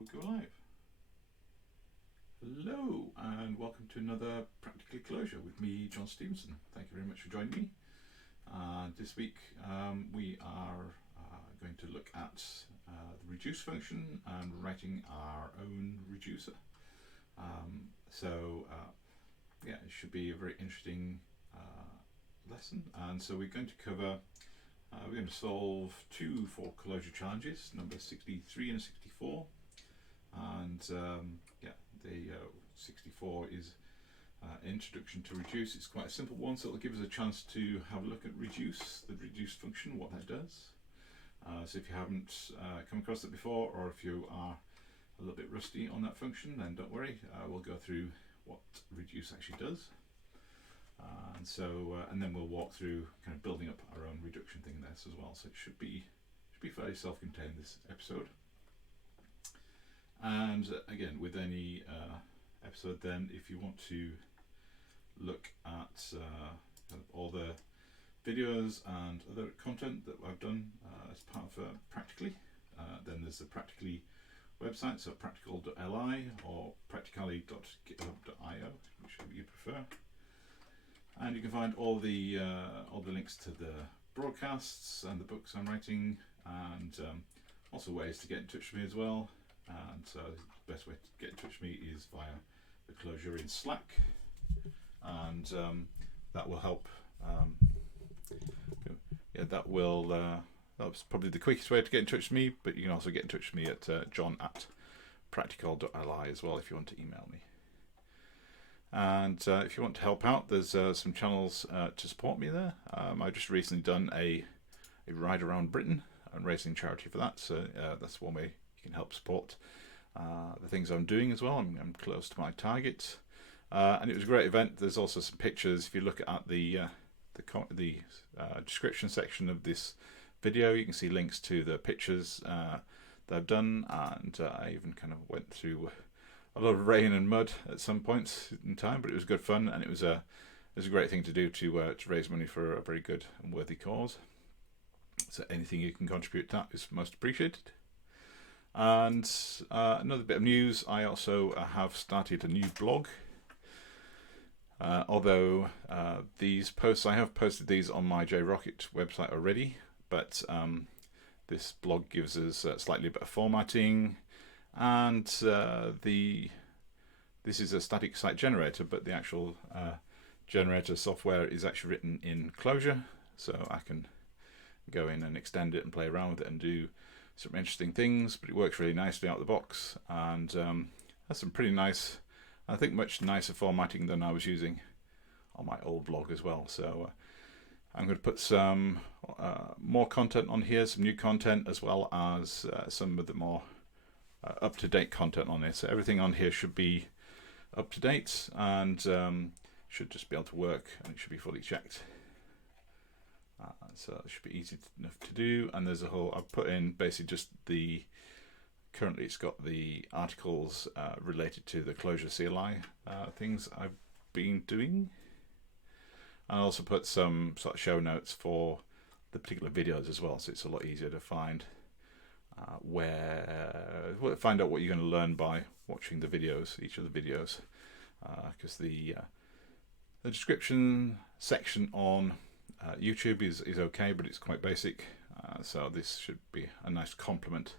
We'll go live. Hello and welcome to another Practicalli Clojure with me, John Stevenson. Thank you very much for joining me. This week we are going to look at the reduce function and writing our own reducer. Yeah, it should be a very interesting lesson. And so we're going to cover, we're going to solve two 4Clojure challenges, number 63 and 64. And yeah, the 64 is introduction to reduce. It's quite a simple one, so it'll give us a chance to have a look at reduce, the reduce function, what that does. So if you haven't come across it before, or if you are a little bit rusty on that function, then don't worry, we'll go through what reduce actually does. And then we'll walk through kind of building up our own reduction thing there as well. So it should be fairly self-contained, this episode. And again, with any episode, then if you want to look at kind of all the videos and other content that I've done as part of Practicalli, then there's the Practicalli website, so practical.li or practicalli.github.io, whichever you prefer. And you can find all the links to the broadcasts and the books I'm writing, and also ways to get in touch with me as well. And so the best way to get in touch with me is via the Clojure in Slack, and that will help. Yeah, that's probably the quickest way to get in touch with me, but you can also get in touch with me at john@practical.li as well if you want to email me. And if you want to help out, there's some channels to support me there. I've just recently done a ride around Britain and raising charity for that, so that's one way you can help support the things I'm doing as well. I'm close to my target, and it was a great event. There's also some pictures. If you look at the description section of this video, you can see links to the pictures that I've done, and I even kind of went through a lot of rain and mud at some points in time, but it was good fun, and it was a great thing to do to raise money for a very good and worthy cause. So anything you can contribute to that is most appreciated. And another bit of news, I also have started a new blog. Although these posts, I have posted these on my JRocket website already, but this blog gives us slightly better formatting, and this is a static site generator, but the actual generator software is actually written in Clojure, so I can go in and extend it and play around with it and do some interesting things, but it works really nicely out of the box, and has some pretty nice, I think much nicer formatting than I was using on my old blog as well. So I'm going to put some more content on here, some new content, as well as some of the more up-to-date content on this. So everything on here should be up to date, and should just be able to work, and it should be fully checked. So it should be easy enough to do. And there's a whole, I've put in basically just currently it's got the articles related to the Clojure CLI things I've been doing. I also put some sort of show notes for the particular videos as well, so it's a lot easier to find find out what you're going to learn by watching the videos, each of the videos, because the description section on YouTube is okay, but it's quite basic, so this should be a nice complement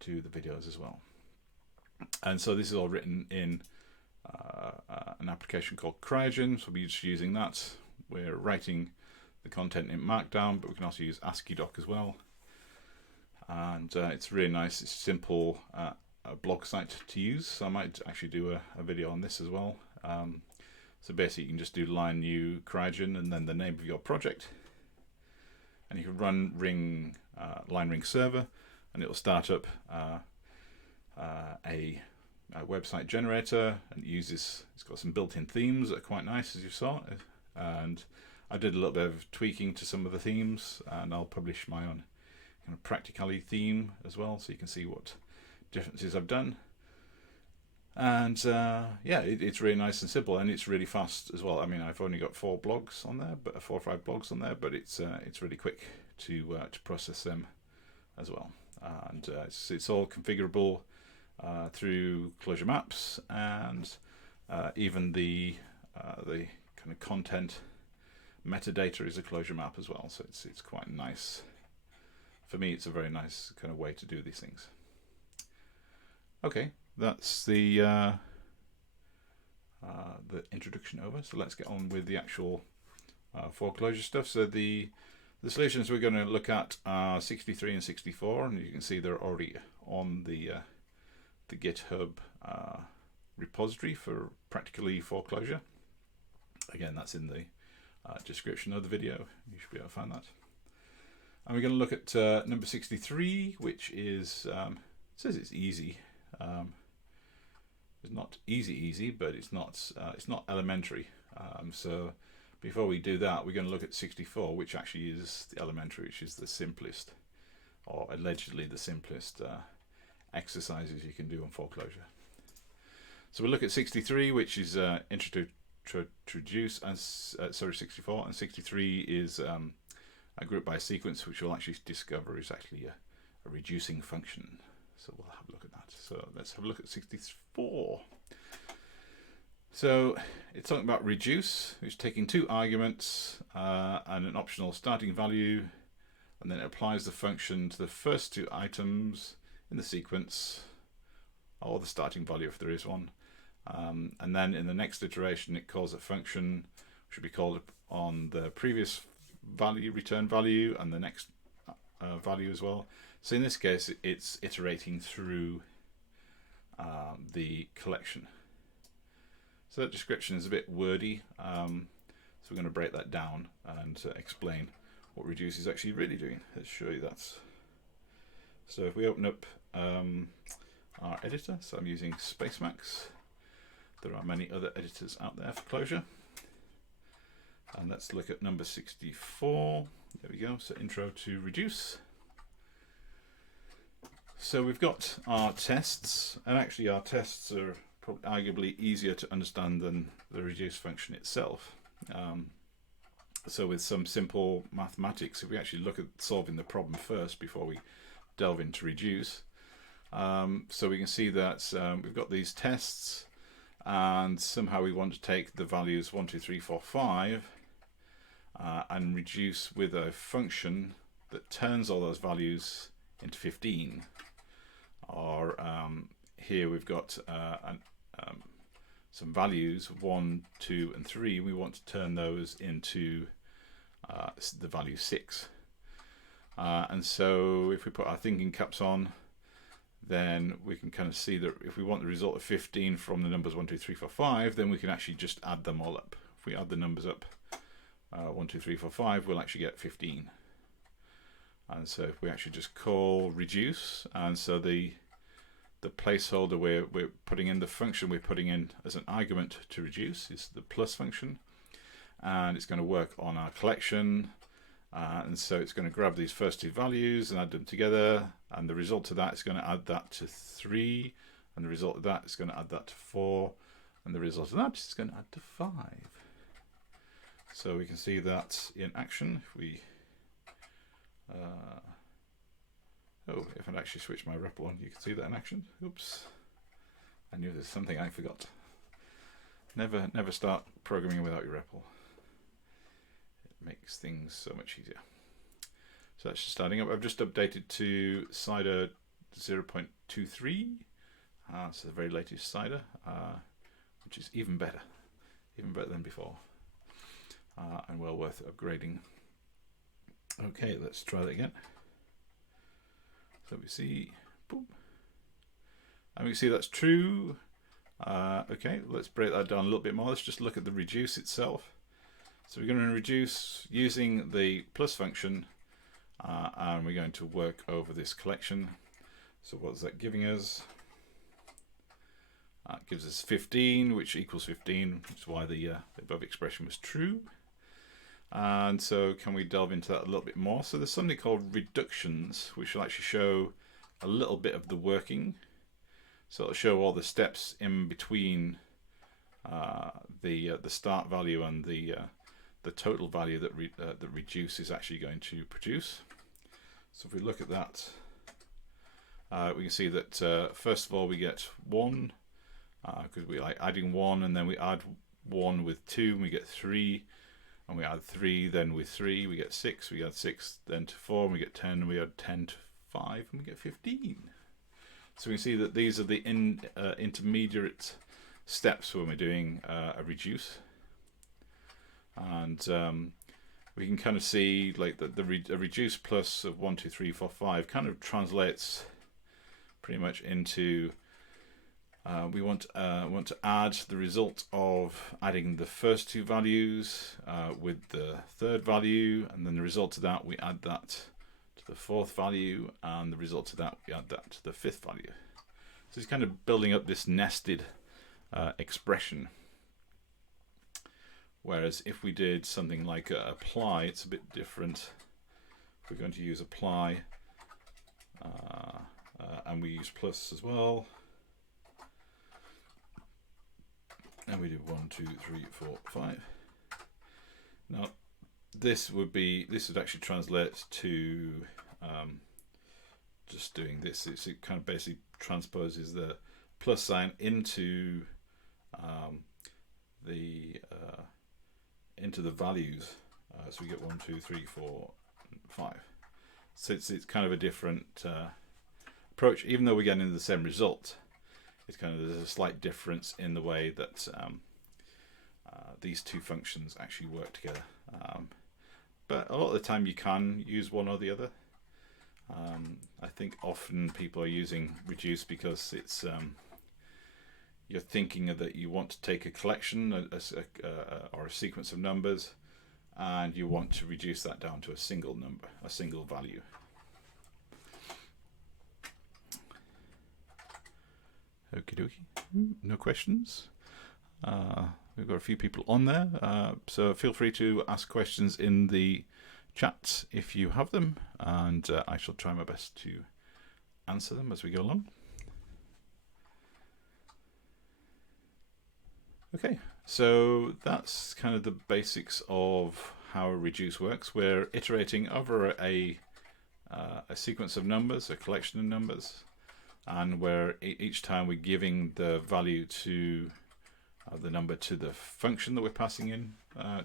to the videos as well. And so this is all written in an application called Comprehension, so we're just using that. We're writing the content in Markdown, but we can also use ASCII doc as well. And it's really nice, it's simple a blog site to use, so I might actually do a video on this as well. So basically you can just do line new Comprehension and then the name of your project, and you can run line ring server, and it will start up a website generator, and it uses, it's got some built-in themes that are quite nice, as you saw, and I did a little bit of tweaking to some of the themes, and I'll publish my own kind of Practicalli theme as well, so you can see what differences I've done. And yeah, it's really nice and simple, and it's really fast as well. I mean, I've only got 4 blogs on there, but 4 or 5 blogs on there, but it's really quick to process them as well. And it's all configurable through Clojure maps, and even the kind of content metadata is a Clojure map as well. So it's quite nice. For me, it's a very nice kind of way to do these things. Okay, that's the introduction over. So let's get on with the actual 4Clojure stuff. So the solutions we're going to look at are 63 and 64, and you can see they're already on the GitHub repository for Practicalli 4Clojure. Again, that's in the description of the video. You should be able to find that. And we're going to look at number 63, which is it says it's easy. It's not easy, but it's not elementary. So before we do that, we're going to look at 64, which actually is the elementary, which is the simplest, or allegedly the simplest exercises you can do on 4Clojure. So we'll look at 63, which is introduce, and 64, and 63 is a group by sequence, which we'll actually discover is actually a reducing function. So we'll have a look at that. So let's have a look at 64. So it's talking about reduce, which is taking two arguments and an optional starting value, and then it applies the function to the first two items in the sequence, or the starting value if there is one. And then in the next iteration, it calls a function which should be called on the previous value, return value, and the next value as well. So in this case, it's iterating through the collection. So that description is a bit wordy, so we're going to break that down and explain what reduce is actually really doing. Let's show you that. So if we open up our editor, so I'm using Spacemacs. There are many other editors out there for Clojure. And let's look at number 64. There we go. So intro to reduce. So we've got our tests, and actually our tests are probably arguably easier to understand than the reduce function itself. So with some simple mathematics, if we actually look at solving the problem first before we delve into reduce, so we can see that we've got these tests, and somehow we want to take the values 1, 2, 3, 4, 5 and reduce with a function that turns all those values into 15. Or here we've got some values 1, 2, and 3. We want to turn those into the value 6. And so if we put our thinking caps on, then we can kind of see that if we want the result of 15 from the numbers 1, 2, 3, 4, 5, then we can actually just add them all up. If we add the numbers up, 1, 2, 3, 4, 5, we'll actually get 15. And so if we actually just call reduce, and so the placeholder we're putting in, the function we're putting in as an argument to reduce is the plus function, and it's going to work on our collection. And so it's going to grab these first two values and add them together, and the result of that is going to add that to 3, and the result of that is going to add that to 4, and the result of that is going to add to 5. So we can see that in action. If we if I actually switch my REPL on, you can see that in action. Oops, I knew there's something I forgot. Never start programming without your REPL. Makes things so much easier. So that's just starting up. I've just updated to CIDR 0.23, so the very latest CIDR, which is even better than before, and well worth upgrading. Okay, let's try that again. So we see, boom, and we see that's true. Okay, let's break that down a little bit more. Let's just look at the reduce itself. So we're going to reduce using the plus function, and we're going to work over this collection. So what's that giving us? It gives us 15, which equals 15, which is why the above expression was true. And so can we delve into that a little bit more? So there's something called reductions, which will actually show a little bit of the working. So it'll show all the steps in between the start value and the total value that the reduce is actually going to produce. So if we look at that, we can see that first of all we get 1, because we like adding 1, and then we add 1 with 2 and we get 3, and we add 3 then with 3 we get 6, we add 6 then to 4 and we get 10, and we add 10 to 5 and we get 15. So we can see that these are the intermediate steps when we're doing a reduce, and we can kind of see like that the reduce plus of 1, 2, 3, 4, 5 kind of translates pretty much into we want to add the result of adding the first 2 values with the third value, and then the result of that we add that to the 4th value, and the result of that we add that to the 5th value. So it's kind of building up this nested expression. Whereas if we did something like apply, it's a bit different. If we're going to use apply, and we use plus as well, and we do 1, 2, 3, 4, 5. Now this would actually translate to just doing this. It kind of basically transposes the plus sign into the values, so we get 1, 2, 3, 4, 5. So it's kind of a different approach, even though we're getting the same result. It's kind of, there's a slight difference in the way that these 2 functions actually work together. But a lot of the time you can use one or the other. I think often people are using reduce because it's you're thinking that you want to take a collection or a sequence of numbers, and you want to reduce that down to a single number, a single value. Okie dokie. No questions. We've got a few people on there, so feel free to ask questions in the chat if you have them, and I shall try my best to answer them as we go along. Okay, so that's kind of the basics of how a reduce works. We're iterating over a sequence of numbers, a collection of numbers, and where each time we're giving the value to the number to the function that we're passing in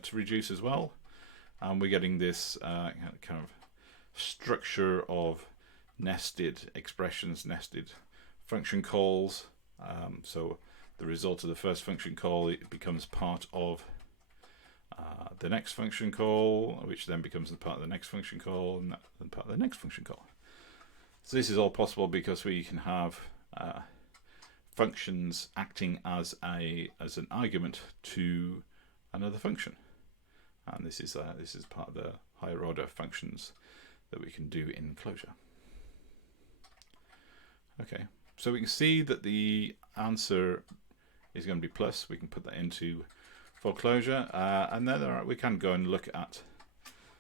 to reduce as well, and we're getting this kind of structure of nested expressions, nested function calls. So the result of the first function call, it becomes part of the next function call, which then becomes the part of the next function call, and then part of the next function call. So this is all possible because we can have functions acting as an argument to another function, and this is part of the higher order functions that we can do in Clojure. Okay, so we can see that the answer is going to be plus. We can put that into 4Clojure, and then we can go and look at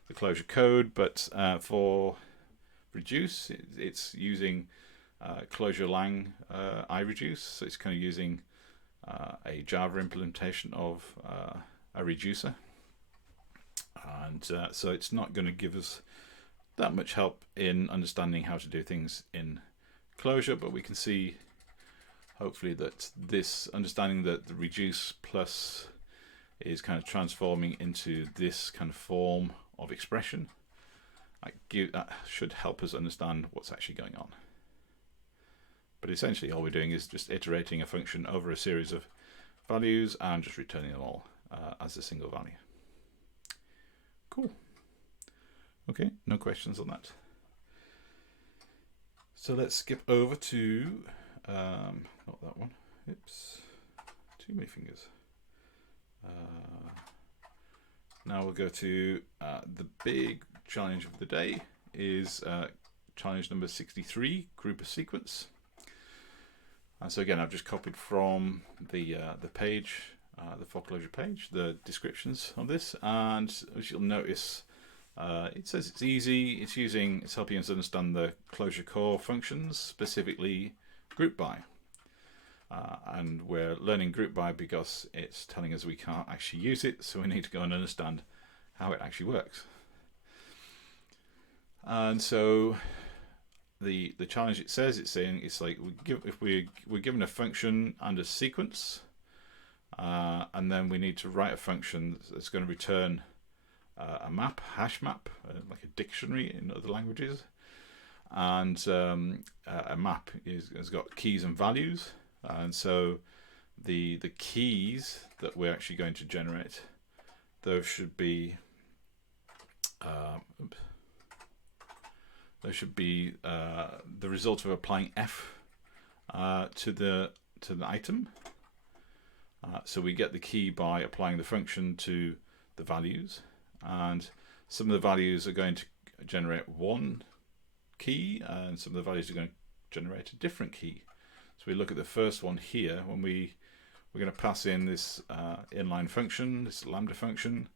the Clojure code, but for reduce, it's using Clojure Lang iReduce, so it's kind of using a Java implementation of a reducer, and so it's not going to give us that much help in understanding how to do things in Clojure, but we can see hopefully that this understanding that the reduce plus is kind of transforming into this kind of form of expression. That should help us understand what's actually going on. But essentially all we're doing is just iterating a function over a series of values and just returning them all as a single value. Cool. Okay, no questions on that. So let's skip over to, not that one, oops, too many fingers. Now we'll go to the big challenge of the day is challenge number 63, group a sequence. And so again, I've just copied from the page, the 4Clojure page, the descriptions of this, and as you'll notice, it says it's easy. It's helping us understand the Clojure core functions, specifically group by. And we're learning group by because it's telling us we can't actually use it, so we need to go and understand how it actually works. And so the challenge it's saying it's like we're given a function and a sequence, and then we need to write a function that's going to return a map, hash map, like a dictionary in other languages, and a map has got keys and values, and so the keys that we're actually going to generate, those should be the result of applying f to the item. So we get the key by applying the function to the values, and some of the values are going to generate one key, and some of the values are going to generate a different key. So we look at the first one here. When we're going to pass in this inline function, this lambda function,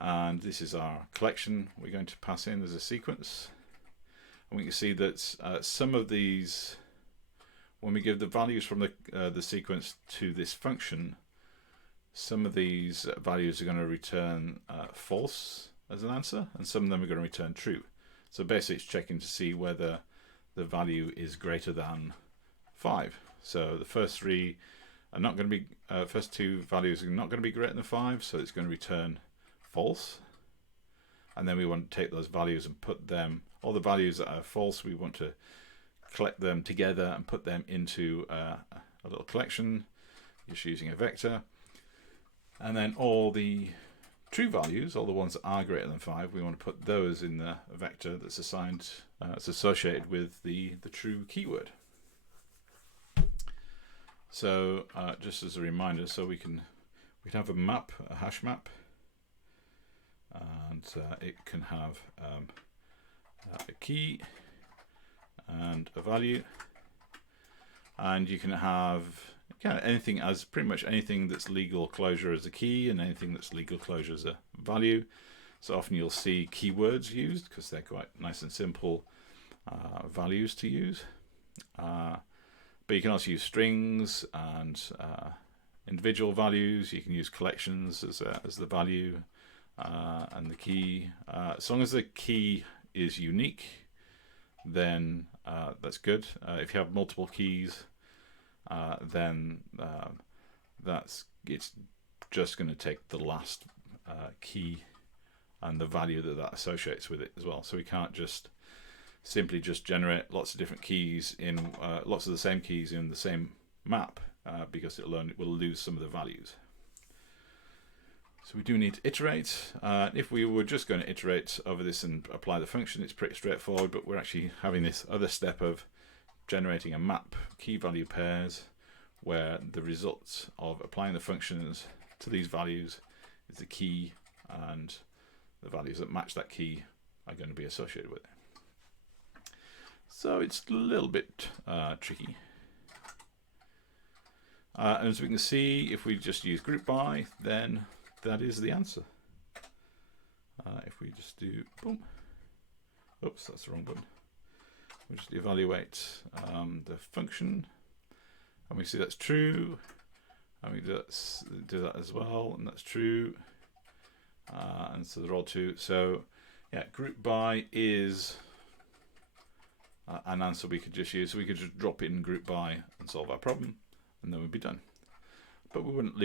and this is our collection we're going to pass in as a sequence. And we can see that some of these, when we give the values from the sequence to this function, some of these values are going to return false as an answer, and some of them are going to return true. So basically it's checking to see whether the value is greater than 5. So the first three are not going to be, first two values are not going to be greater than 5, so it's going to return false. And then we want to take those values and put them, all the values that are false, we want to collect them together and put them into a little collection, just using a vector. And then all the true values, all the ones that are greater than 5, we want to put those in the vector that's assigned, it's associated with the true keyword. So just as a reminder, so we'd have a map, a hash map, and it can have a key and a value, and you can have kind of anything as pretty much anything that's legal closure as a key and anything that's legal closure as a value. So often you'll see keywords used because they're quite nice and simple values to use, but you can also use strings and individual values. You can use collections as the value and the key. As long as the key is unique, then that's good. If you have multiple keys, then it's just going to take the last key and the value that associates with it as well. So we can't just simply generate lots of different keys in lots of the same keys in the same map, because it will lose some of the values. So we do need to iterate. If we were just going to iterate over this and apply the function, it's pretty straightforward, but we're actually having this other step of generating a map, key value pairs, where the results of applying the functions to these values is the key, and the values that match that key are going to be associated with it. So it's a little bit tricky. And as we can see, if we just use group by, then that is the answer. If we just do boom, oops, that's the wrong button. We just evaluate the function, and we see that's true, and we do that as well, and that's true, and so they're all true. So yeah, group by is an answer we could just use. So we could just drop in group by and solve our problem, and then we'd be done. But we wouldn't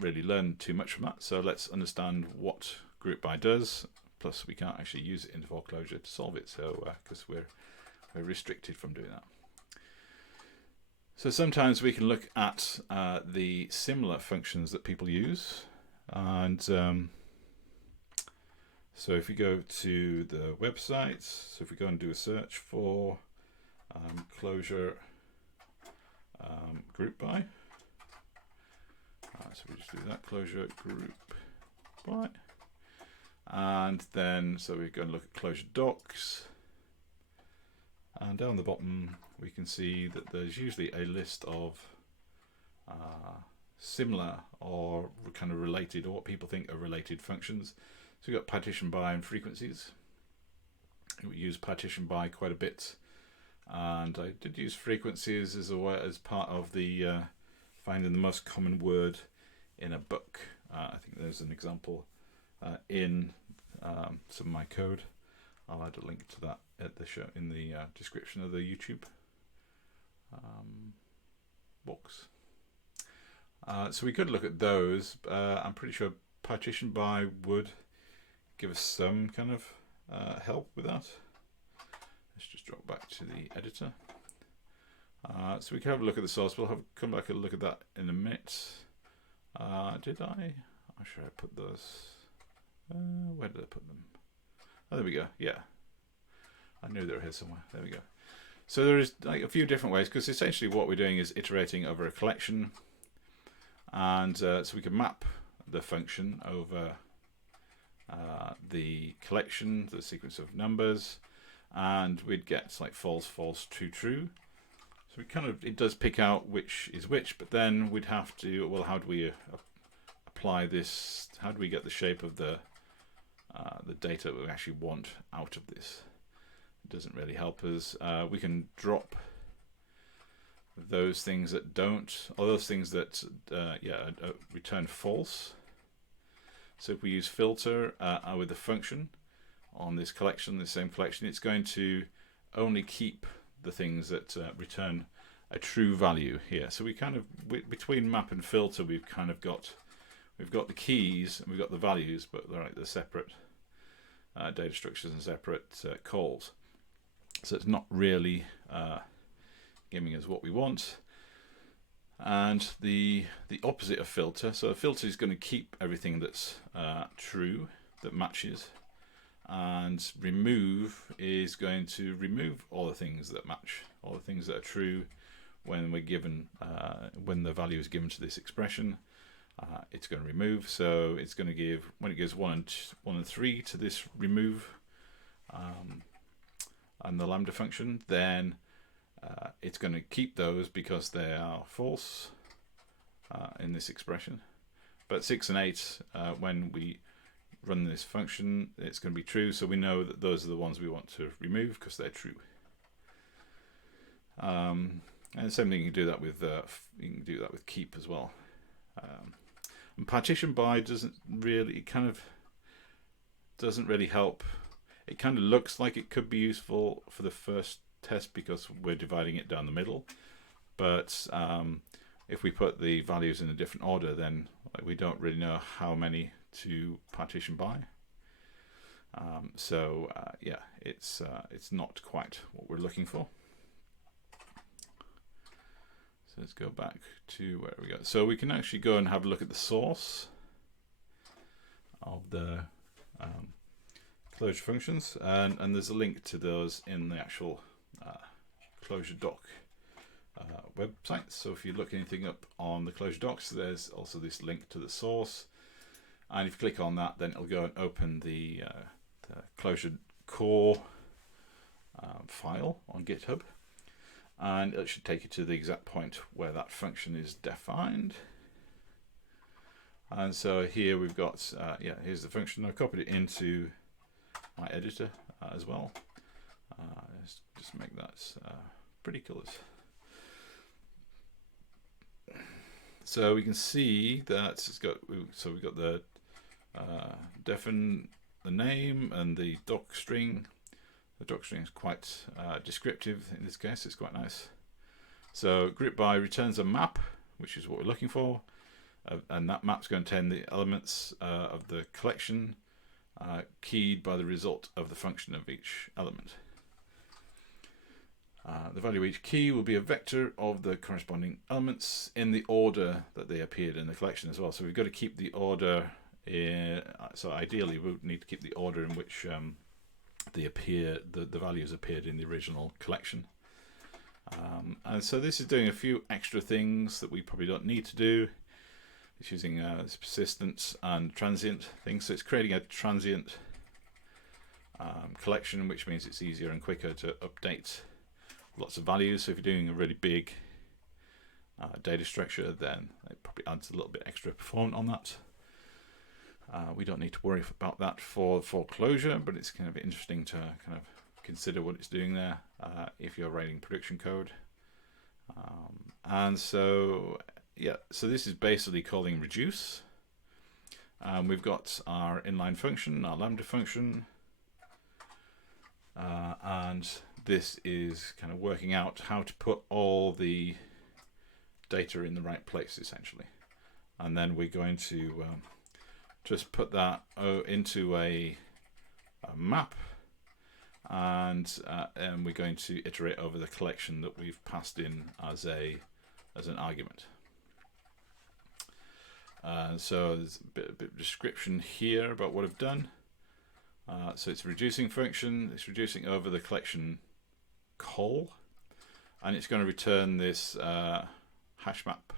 really learn too much from that. So let's understand what group by does. Plus, we can't actually use it in 4Clojure to solve it, so because we're restricted from doing that. So sometimes we can look at the similar functions that people use, and so if we go to the website, so if we go and do a search for Clojure group by. So we just do that, Clojure group by, and then so we go and look at Clojure docs, and down the bottom we can see that there's usually a list of similar or kind of related, or what people think are related functions. So we've got partition by and frequencies. We use partition by quite a bit, and I did use frequencies as part of the finding the most common word in a book. I think there's an example in some of my code. I'll add a link to that at the show in the description of the YouTube box. So we could look at those. I'm pretty sure partition by would give us some kind of help with that. Let's just drop back to the editor. So we can have a look at the source. We'll come back and look at that in a minute. Did I? I'm sure I put those. Where did I put them? Oh, there we go. Yeah, I knew they were here somewhere. There we go. So there is like a few different ways, because essentially what we're doing is iterating over a collection, and so we can map the function over the collection, the sequence of numbers, and we'd get like false, false, true, true. So we kind of, it does pick out which is which, but then we'd have to, well, how do we apply this? How do we get the shape of the data that we actually want out of this? It doesn't really help us. We can drop those things that don't, or those things that return false. So if we use filter with the function on this collection, the same collection, it's going to only keep the things that return a true value here. So we kind of, between map and filter, we've got the keys and we've got the values, but they're separate data structures and separate calls. So it's not really giving us what we want. And the opposite of filter, so a filter is going to keep everything that's true, that matches, and remove is going to remove all the things that match, all the things that are true when we're given, when the value is given to this expression. It's going to remove, so it's going to give, when it gives 1 and 3 to this remove and the lambda function, then it's going to keep those because they are false in this expression. But 6 and 8, when we run this function, it's going to be true, so we know that those are the ones we want to remove because they're true. And the same thing, you can do that with keep as well. And partition by doesn't really help. It kind of looks like it could be useful for the first test because we're dividing it down the middle, but if we put the values in a different order, then we don't really know how many to partition by. Yeah, it's not quite what we're looking for. So let's go back to where we go. So we can actually go and have a look at the source of the Clojure functions, and there's a link to those in the actual Clojure doc website. So if you look anything up on the Clojure docs, there's also this link to the source, and if you click on that, then it'll go and open the Clojure core file on GitHub, and it should take you to the exact point where that function is defined. And so here we've got here's the function. I copied it into my editor as well. Let's just make that pretty colors. So we can see that it's got, so we've got the the name and the doc string. The doc string is quite descriptive in this case. It's quite nice. So group by returns a map, which is what we're looking for, and that map's going to contain the elements of the collection, keyed by the result of the function of each element. The value of each key will be a vector of the corresponding elements in the order that they appeared in the collection as well. So we've got to keep the order in, so ideally we would need to keep the order in which the values appeared in the original collection. And so this is doing a few extra things that we probably don't need to do. It's using this persistent and transient things. So it's creating a transient collection, which means it's easier and quicker to update lots of values. So if you're doing a really big data structure, then it probably adds a little bit extra performance on that. We don't need to worry about that for 4Clojure, but it's kind of interesting to kind of consider what it's doing there if you're writing production code. And so yeah, so this is basically calling reduce. We've got our inline function, our lambda function. and this is kind of working out how to put all the data in the right place, essentially. And then we're going to just put that into a map, and we're going to iterate over the collection that we've passed in as an argument. So there's a bit of description here about what I've done. So it's a reducing function. It's reducing over the collection call, and it's going to return this hash map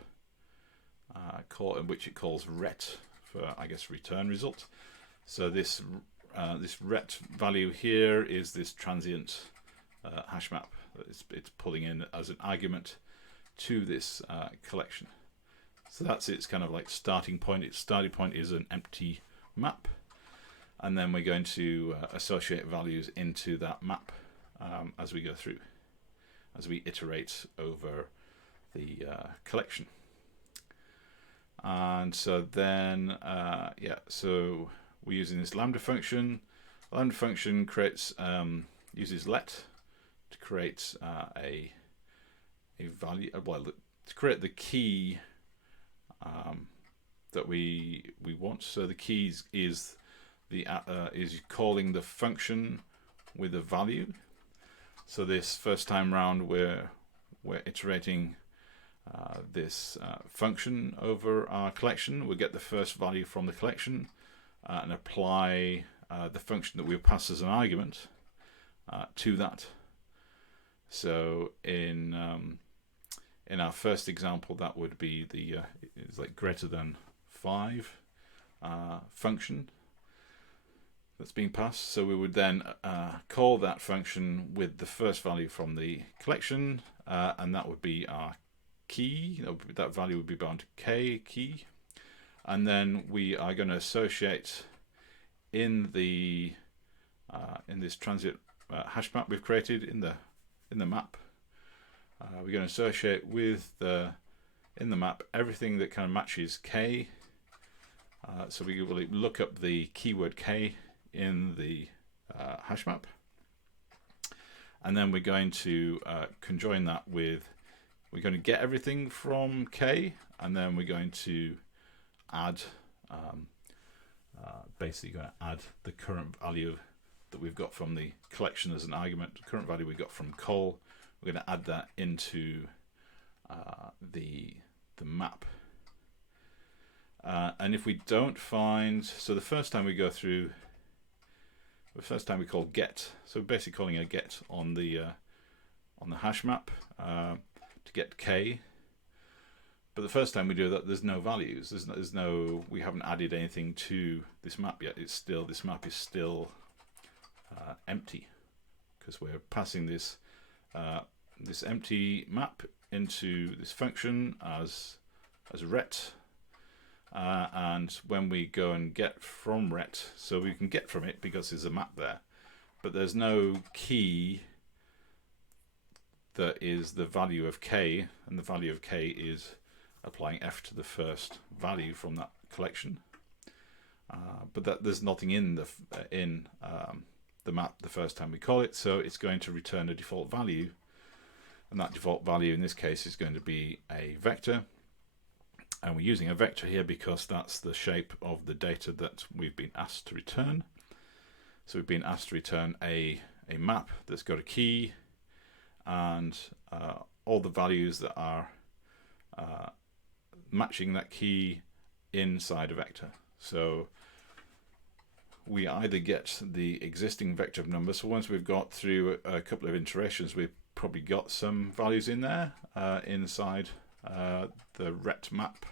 call, in which it calls ret for, I guess, return result. So this ret value here is this transient hash map that it's pulling in as an argument to this collection. So that's its kind of like starting point. Its starting point is an empty map, and then we're going to associate values into that map as we go through, as we iterate over the collection. And so then, so we're using this lambda function. The lambda function creates uses let to create a value, to create the key that we want. So the keys is calling the function with a value. So this first time round we're iterating this function over our collection. We'll get the first value from the collection and apply the function that we've passed as an argument to that. So in our first example, that would be the it's like greater than 5 function that's being passed. So we would then call that function with the first value from the collection, and that would be our key. That value would be bound to k key, and then we are going to associate in the in this transient hash map we've created in the map. We're going to associate with in the map everything that kind of matches k. So we will look up the keyword k in the hash map, and then we're going to conjoin that with, we're going to get everything from k, and then we're going to add basically going to add the current value that we've got from the collection as an argument, the current value we got from call. We're going to add that into the map. And if we don't find, so the first time we go through, the first time we call get, so we're basically calling a get on the hash map to get k. But the first time we do that, there's no values. There's no, we haven't added anything to this map yet. It's still, this map is still empty, because we're passing this this empty map into this function as ret, and when we go and get from ret, so we can get from it because there's a map there, but there's no key that is the value of k, and the value of k is applying f to the first value from that collection. But that there's nothing in the map the first time we call it, so it's going to return a default value, and that default value in this case is going to be a vector, and we're using a vector here because that's the shape of the data that we've been asked to return. So we've been asked to return a map that's got a key and all the values that are matching that key inside a vector. So we either get the existing vector of numbers, so once we've got through a couple of iterations, we've probably got some values in there inside the ret map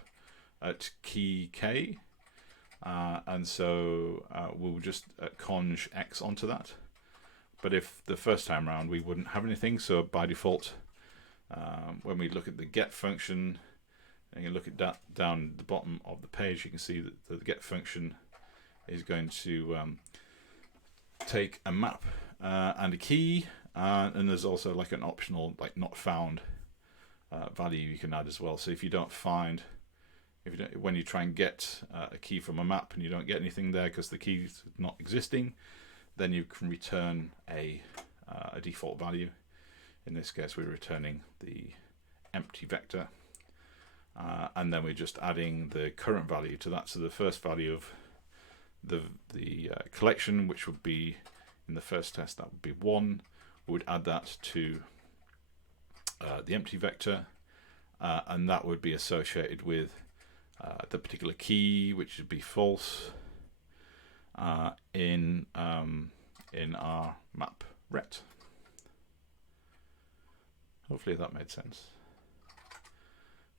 at key k, and so we'll just conj x onto that. But if the first time around we wouldn't have anything, so by default when we look at the get function, and you look at that down the bottom of the page, you can see that the get function is going to take a map and a key, and there's also like an optional like not found value you can add as well. So if you don't find, when you try and get a key from a map and you don't get anything there because the key is not existing, then you can return a default value. In this case, we're returning the empty vector, and then we're just adding the current value to that. So the first value of the collection, which would be in the first test, that would be 1. We would add that to the empty vector, and that would be associated with the particular key, which would be false in our map ret. Hopefully that made sense.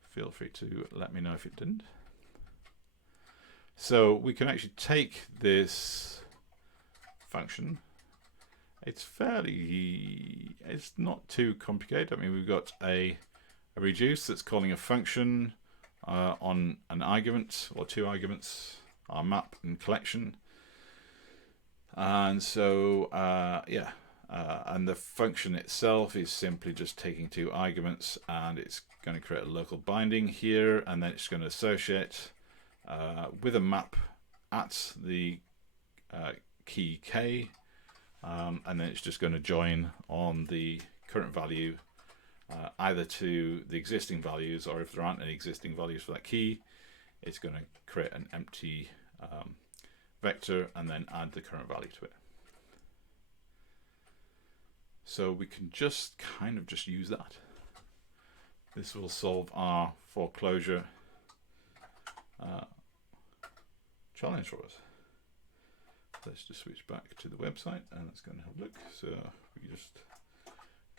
Feel free to let me know if it didn't. So we can actually take this function. It's not too complicated. I mean, we've got a reduce that's calling a function on an argument or 2 arguments, our map and collection. And so, and the function itself is simply just taking 2 arguments, and it's going to create a local binding here, and then it's going to associate with a map at the key k, and then it's just going to join on the current value either to the existing values, or if there aren't any existing values for that key, it's going to create an empty vector and then add the current value to it. So we can just kind of just use that. This will solve our 4Clojure challenge for us. Let's just switch back to the website and let's go and have a look. So we just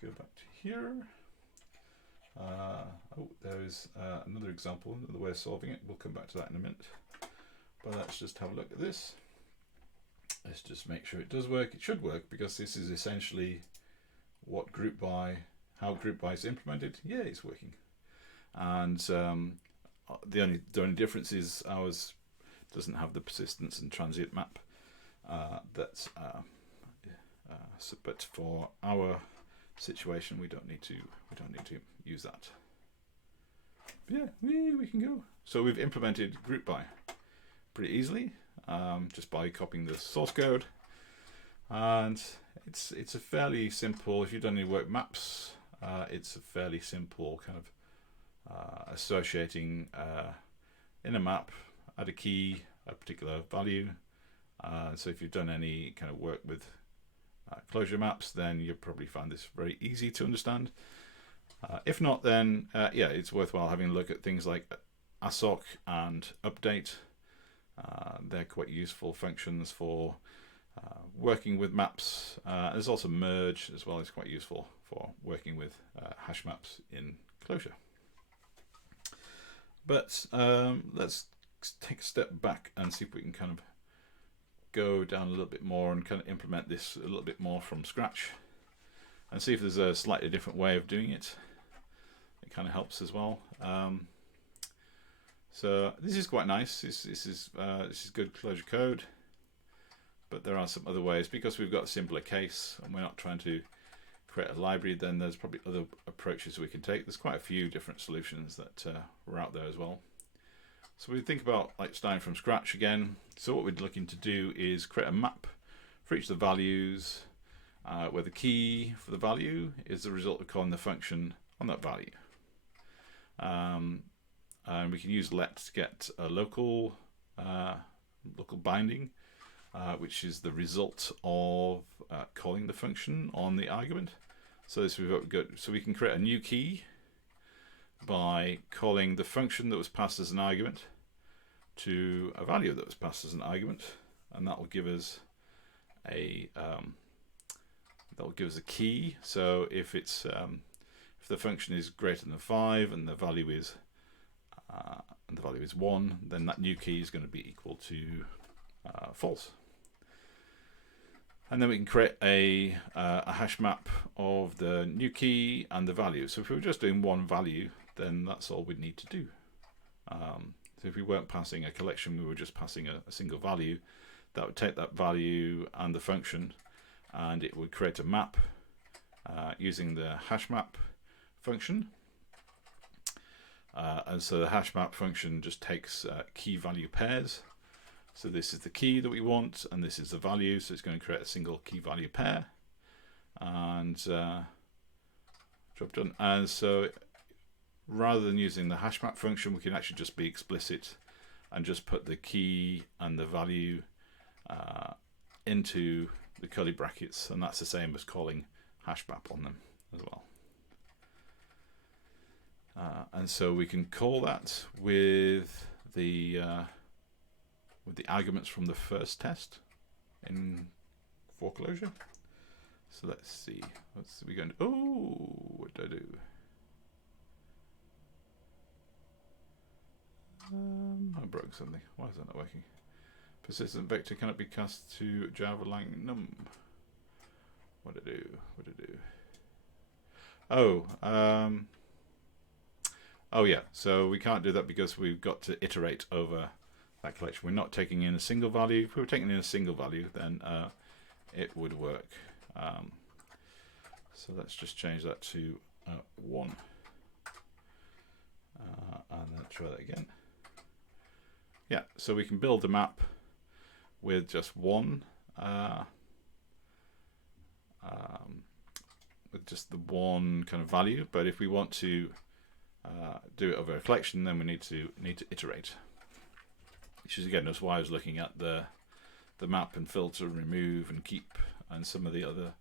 go back to here. Oh, there's another example, another way of solving it. We'll come back to that in a minute. But let's just have a look at this. Let's just make sure it does work. It should work, because this is essentially what how group by is implemented. Yeah, it's working. And the only difference is ours doesn't have the persistence and transient map. But for our situation, we don't need to use that. But yeah, we can go. So we've implemented group by pretty easily, just by copying the source code, and it's a fairly simple. If you've done any work maps, it's a fairly simple kind of associating in a map at a key a particular value. So if you've done any kind of work with Clojure maps, then you'll probably find this very easy to understand. If not, then yeah, it's worthwhile having a look at things like assoc and update. They're quite useful functions for working with maps. There's also merge as well. It's quite useful for working with hash maps in Clojure. But let's take a step back and see if we can kind of go down a little bit more and kind of implement this a little bit more from scratch, and see if there's a slightly different way of doing it. It kind of helps as well. So this is quite nice. This is good Clojure code, but there are some other ways, because we've got a simpler case and we're not trying to create a library. Then there's probably other approaches we can take. There's quite a few different solutions that are out there as well. So we think about like starting from scratch again. So what we're looking to do is create a map for each of the values, where the key for the value is the result of calling the function on that value. And we can use let to get a local binding, which is the result of calling the function on the argument. So this we've got. So we can create a new key by calling the function that was passed as an argument to a value that was passed as an argument, and that will give us a key. So if it's if the function is greater than 5 and the value is 1, then that new key is going to be equal to false. And then we can create a hash map of the new key and the value. So if we were just doing one value, then that's all we'd need to do. So if we weren't passing a collection, we were just passing a single value, that would take that value and the function, and it would create a map using the hash map function. And so the hash map function just takes key value pairs. So this is the key that we want, and this is the value, so it's going to create a single key value pair. And job done. And so rather than using the hash map function, we can actually just be explicit and just put the key and the value into the curly brackets, and that's the same as calling hash map on them as well. And so we can call that with the arguments from the first test in 4Clojure. So let's see. What's we going to? Oh, what did I do? I broke something. Why is that not working? Persistent vector cannot be cast to Java lang num. What did I do? What did I do? Oh, oh yeah. So we can't do that because we've got to iterate over that collection. We're not taking in a single value. If we were taking in a single value, then it would work. So let's just change that to 1. And then try that again. Yeah, so we can build a map with just one, with just the one kind of value. But if we want to do it over a collection, then we need to iterate. Which is again, that's why I was looking at the map and filter, remove and keep, and some of the other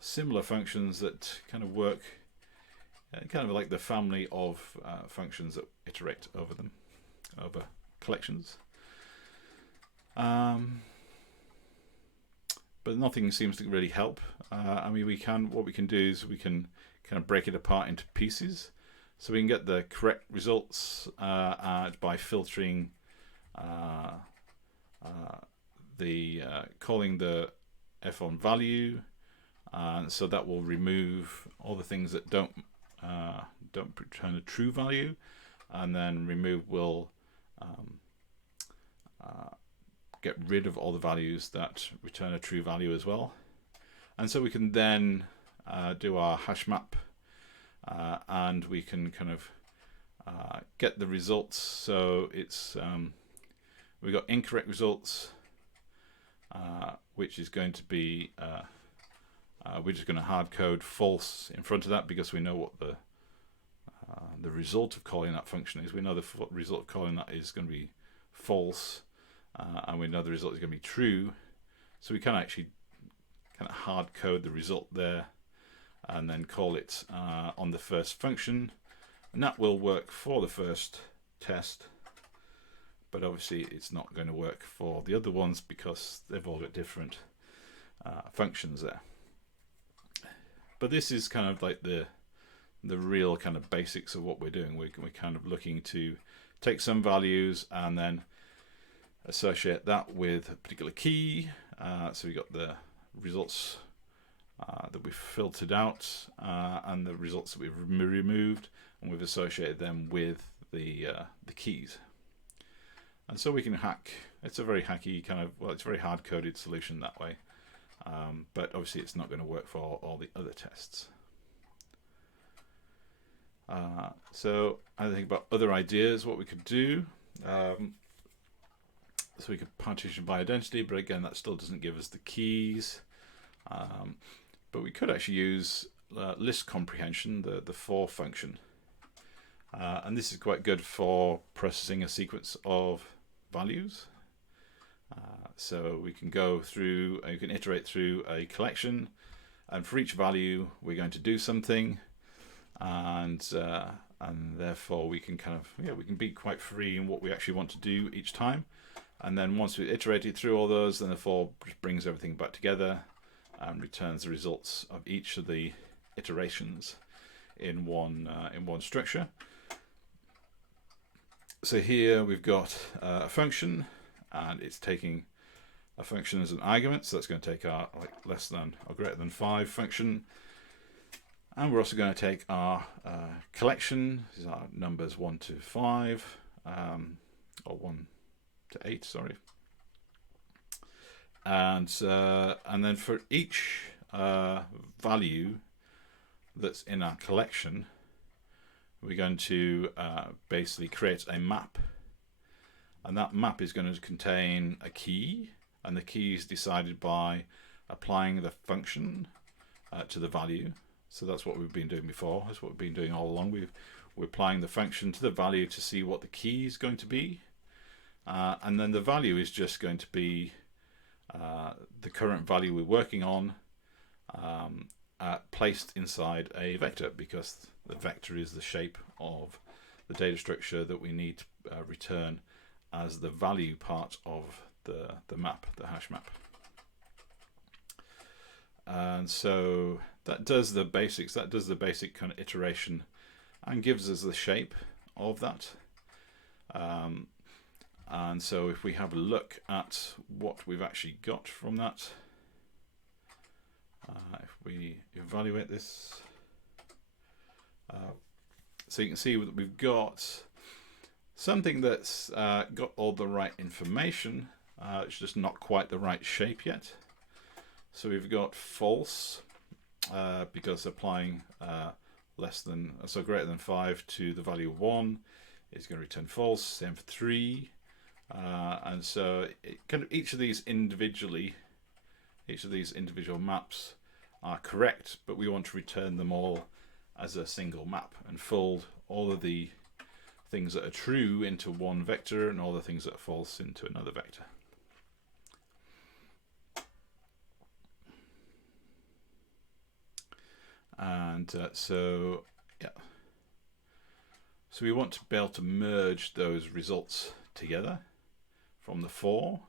similar functions that kind of work, kind of like the family of functions that iterate over them, over collections. But nothing seems to really help. I mean, what we can do is we can kind of break it apart into pieces, so we can get the correct results by filtering calling the f on value, and so that will remove all the things that don't return a true value, and then remove will get rid of all the values that return a true value as well. And so we can then do our hash map, and we can kind of get the results. So it's we got incorrect results, which is going to be we're just going to hard code false in front of that, because we know what the result of calling that function is. We know the result of calling that is going to be false, and we know the result is going to be true. So we can actually kind of hard code the result there, and then call it on the first function, and that will work for the first test. But obviously it's not going to work for the other ones because they've all got different functions there. But this is kind of like the real kind of basics of what we're doing. We're kind of looking to take some values and then associate that with a particular key. So we got the results that we've filtered out, and the results that we've removed, and we've associated them with the keys. And so we can hack. It's a very hacky kind of, well, it's a very hard-coded solution that way. But obviously it's not going to work for all the other tests. So I think about other ideas, what we could do. So we could partition by identity, but again, that still doesn't give us the keys. But we could actually use list comprehension, the for function. And this is quite good for processing a sequence of values. So we can go through, you can iterate through a collection, and for each value we're going to do something, and therefore we can kind of, we can be quite free in what we actually want to do each time. And then once we've iterated through all those, then the for brings everything back together and returns the results of each of the iterations in one structure. So here we've got a function, and it's taking a function as an argument, so that's going to take our less than or greater than 5 function, and we're also going to take our collection. These are numbers 1 to 5, or 1 to 8, sorry, and then for each value that's in our collection, we're going to basically create a map, and that map is going to contain a key, and the key is decided by applying the function to the value. So that's what we've been doing before. That's what we've been doing all along. We're applying the function to the value to see what the key is going to be, and then the value is just going to be the current value we're working on placed inside a vector, because the vector is the shape of the data structure that we need to return as the value part of the map, the hash map. And so that does the basics, that does the basic kind of iteration and gives us the shape of that. And so if we have a look at what we've actually got from that, if we evaluate this, so you can see that we've got something that's got all the right information, it's just not quite the right shape yet. So we've got false, because applying greater than 5 to the value 1 is going to return false. Same for 3, and so each of these individual maps are correct, but we want to return them all as a single map and fold all of the things that are true into one vector and all the things that are false into another vector. And so we want to be able to merge those results together from the 4,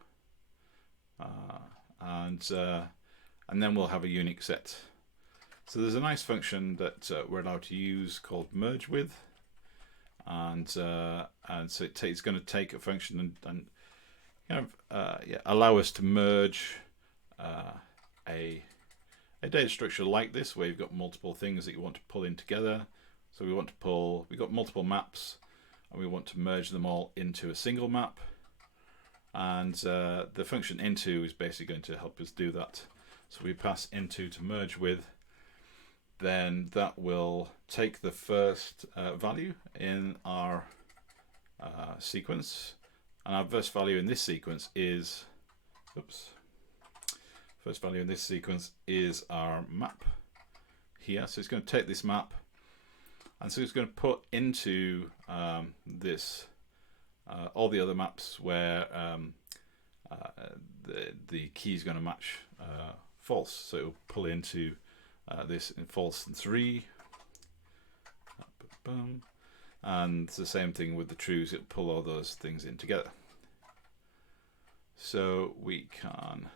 and then we'll have a unique set. So there's a nice function that we're allowed to use called merge with, and so it's going to take a function and kind of allow us to merge a data structure like this, where you've got multiple things that you want to pull in together. So we've got multiple maps, and we want to merge them all into a single map. And the function into is basically going to help us do that. So we pass into to merge with, then that will take the first value in our sequence, and our first value in this sequence is, first value in this sequence is our map here. So it's going to take this map, and so it's going to put into this all the other maps where the key is going to match false. So it will pull into this in false and 3, and it's the same thing with the trues. It'll pull all those things in together. So we can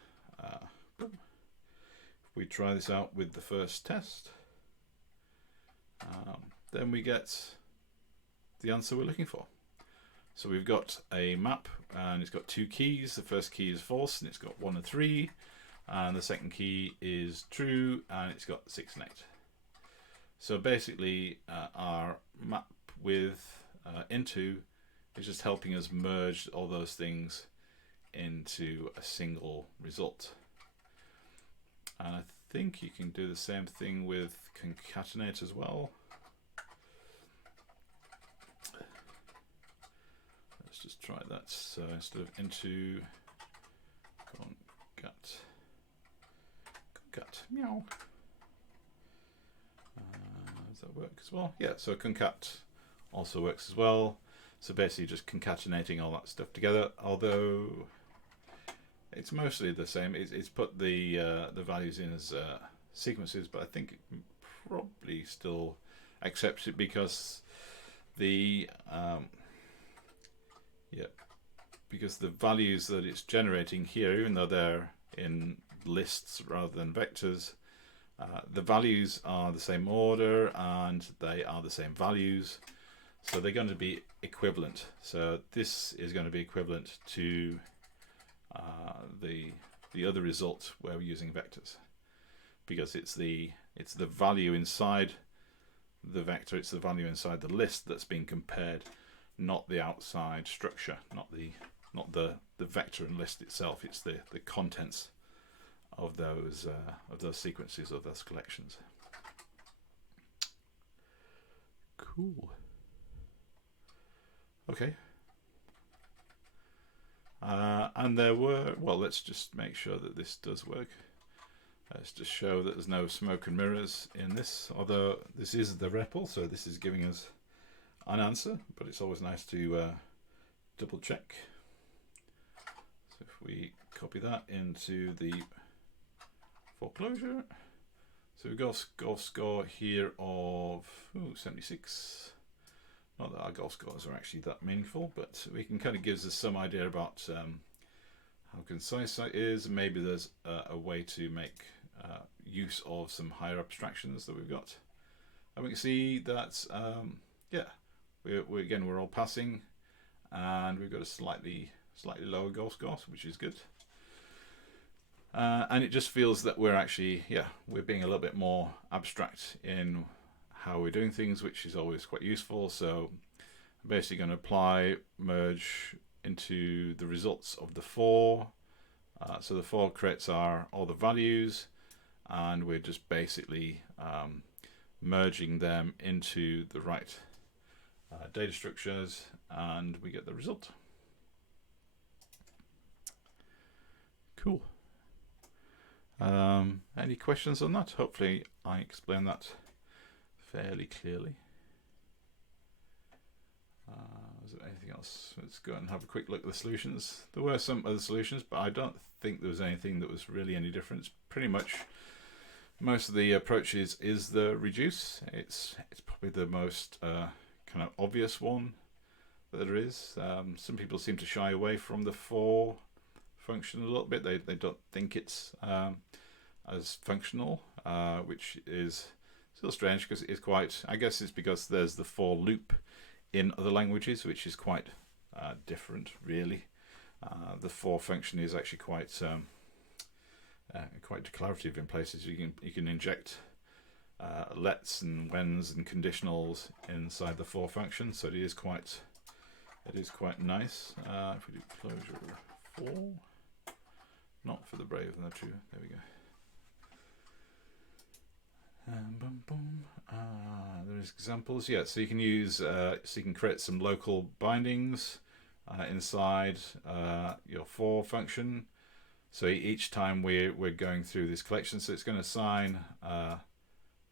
we try this out with the first test, then we get the answer we're looking for. So we've got a map, and it's got 2 keys. The first key is false, and it's got 1 and 3, and the second key is true, and it's got 6 and 8. So basically our map with into is just helping us merge all those things into a single result. And I think you can do the same thing with concatenate as well. Let's just try that. So instead of into, concat, meow. Does that work as well? Yeah, so concat also works as well. So basically just concatenating all that stuff together, although it's mostly the same. It's put the values in as sequences, but I think it probably still accepts it, because the because the values that it's generating here, even though they're in lists rather than vectors, the values are the same order and they are the same values, so they're going to be equivalent. So this is going to be equivalent to the other result where we're using vectors, because it's the value inside the vector, it's the value inside the list that's being compared, not the outside structure, not the vector and list itself. It's the contents of those sequences, of those collections. Cool. Okay. And there were, well, let's just make sure that this does work. Let's just show that there's no smoke and mirrors in this, although this is the REPL, so this is giving us an answer, but it's always nice to double check. So if we copy that into the 4Clojure, so we've got a golf score here of 76. Not that our golf scores are actually that meaningful, but we can kind of gives us some idea about how concise that is, and maybe there's a way to make use of some higher abstractions that we've got. And we can see that, yeah, we're all passing, and we've got a slightly lower golf score, which is good. And it just feels that we're actually, yeah, we're being a little bit more abstract in how we're doing things, which is always quite useful. So I'm basically going to apply merge into the results of the 4. So the 4 creates all the values, and we're just basically merging them into the right data structures, and we get the result. Cool. Any questions on that? Hopefully I explained that fairly clearly. Is there anything else? Let's go and have a quick look at the solutions. There were some other solutions, but I don't think there was anything that was really any difference. Pretty much most of the approaches is the reduce. It's probably the most kind of obvious one that there is. Some people seem to shy away from the 4 function a little bit. They don't think it's as functional, which is still strange because it is quite, I guess it's because there's the 4 loop in other languages, which is quite different really. The 4 function is actually quite declarative in places. You can inject lets and whens and conditionals inside the 4 function, so it is quite nice. If we do Clojure 4, not for the brave and the true, there we go. Boom, boom. There's examples, yeah. So you can use, so you can create some local bindings inside your 4 function. So each time we're going through this collection, so it's going to assign. So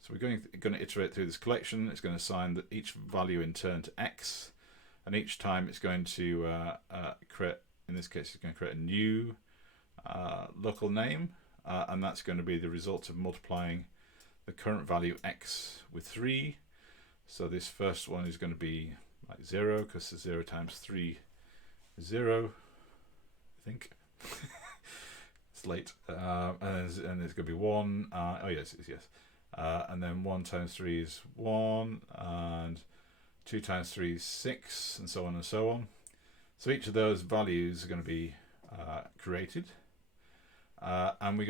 we're going to iterate through this collection. It's going to assign each value in turn to x, and each time it's going to create. In this case, it's going to create a new local name, and that's going to be the result of multiplying the current value x with 3. So this first one is going to be like 0, because the 0 times 3 is 0, I think. It's late. And there's going to be 1. Oh yes, yes. And then 1 times 3 is 1, and 2 times 3 is 6, and so on and so on. So each of those values are going to be created. And we're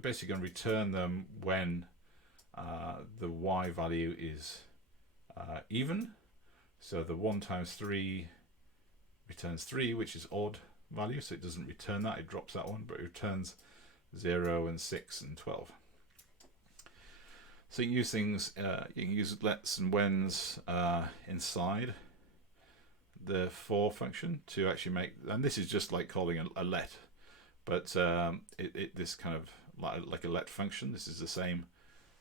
basically going to return them when the y value is even. So the 1 times 3 returns 3, which is odd value, so it doesn't return that, it drops that one, but it returns 0 and 6 and 12. So you can use things, you can use lets and whens inside the 4 function to actually make, and this is just like calling a let. But this kind of like a let function. This is the same,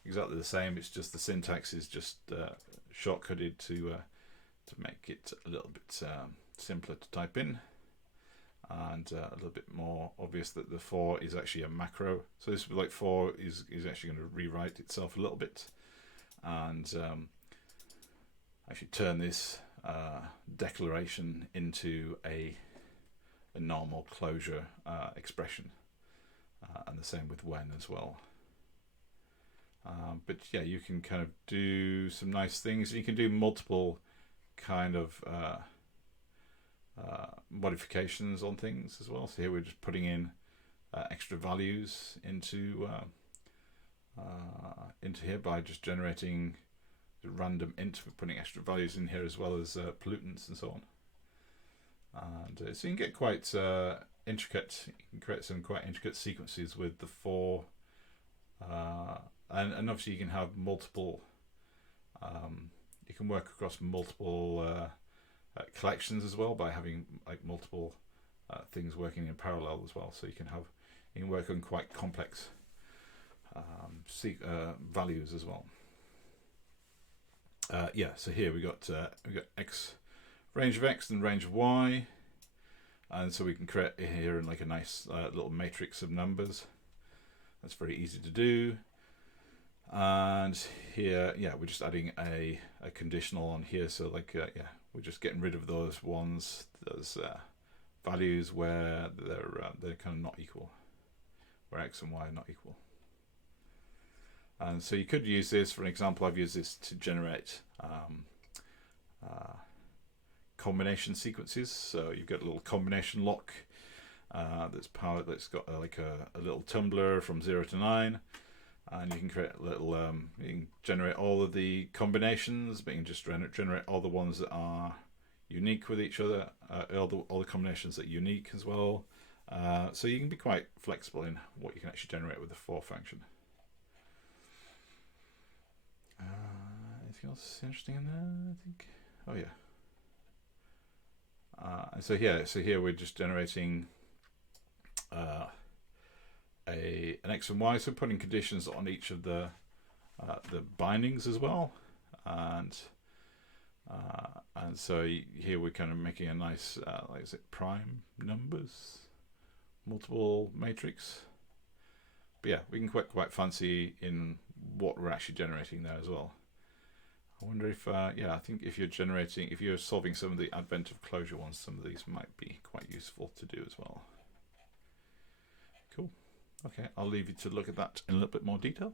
exactly the same. It's just the syntax is just shortcutted to make it a little bit simpler to type in, and a little bit more obvious that the 4 is actually a macro. So this like 4 is actually going to rewrite itself a little bit, and actually turn this declaration into a normal Clojure expression, and the same with when as well. But yeah, you can kind of do some nice things. You can do multiple kind of modifications on things as well. So here we're just putting in extra values into here by just generating the random int. We're putting extra values in here as well as pollutants and so on. And so you can get quite intricate. You can create some quite intricate sequences with the 4, and obviously you can have multiple. You can work across multiple collections as well by having like multiple things working in parallel as well. So you can work on quite complex values as well. Yeah, so here we got x, range of x and range of y, and so we can create here like a nice little matrix of numbers. That's very easy to do. And here, yeah, we're just adding a conditional on here. So like, yeah, we're just getting rid of those values where they're kind of not equal, where x and y are not equal. And so you could use this, for an example, I've used this to generate combination sequences. So you've got a little combination lock that's got like a little tumbler from 0 to 9, and you can create a little you can generate all of the combinations, but you can just generate all the ones that are unique with each other, all the combinations that are unique as well. So you can be quite flexible in what you can actually generate with the for function. Anything else interesting in there? I think. Oh yeah. And so here we're just generating an x and y, so putting conditions on each of the bindings as well, and so here we're kind of making a nice like, is it prime numbers, multiple matrix. But yeah, we can quite fancy in what we're actually generating there as well. I wonder if yeah, I think if you're solving some of the advent of closure ones, some of these might be quite useful to do as well. Cool. Okay, I'll leave you to look at that in a little bit more detail,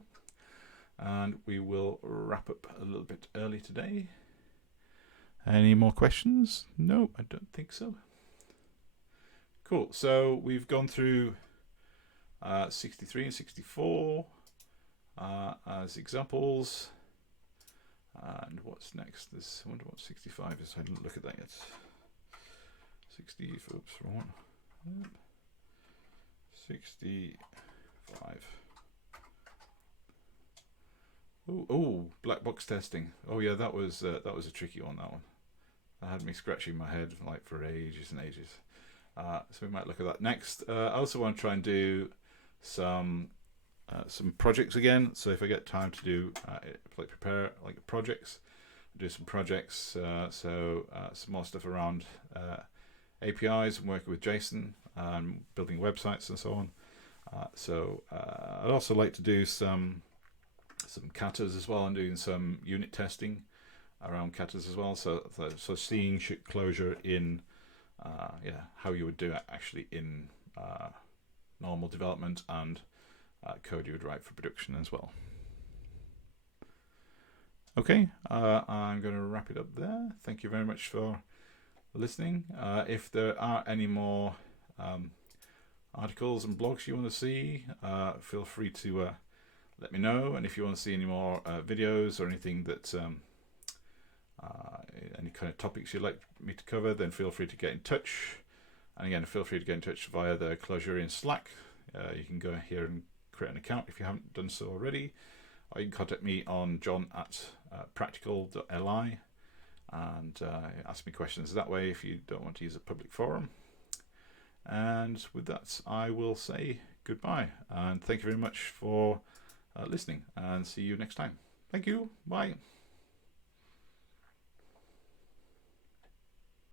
and we will wrap up a little bit early today. Any more questions? No, I don't think so. Cool. So we've gone through 63 and 64 as examples. And what's next? I wonder what 65 is. I didn't look at that yet. 60, oops, wrong one. 65. Oh, black box testing. Oh yeah, that was a tricky one. That one. That had me scratching my head like for ages and ages. So we might look at that next. I also want to try and do some projects again. So if I get time to do like prepare like projects, do some projects. Some more stuff around APIs and working with JSON and building websites and so on. I'd also like to do some katas as well, and doing some unit testing around katas as well. So seeing Clojure in how you would do it actually in normal development, and code you would write for production as well. Okay, I'm going to wrap it up there. Thank you very much for listening. If there are any more articles and blogs you want to see, feel free to let me know. And if you want to see any more videos or anything that any kind of topics you'd like me to cover, then feel free to get in touch. And again, feel free to get in touch via the Clojure in Slack. You can go here and create an account if you haven't done so already, or you can contact me on john@practical.li and ask me questions that way if you don't want to use a public forum. And with that, I will say goodbye, and thank you very much for listening, and see you next time. Thank you. Bye.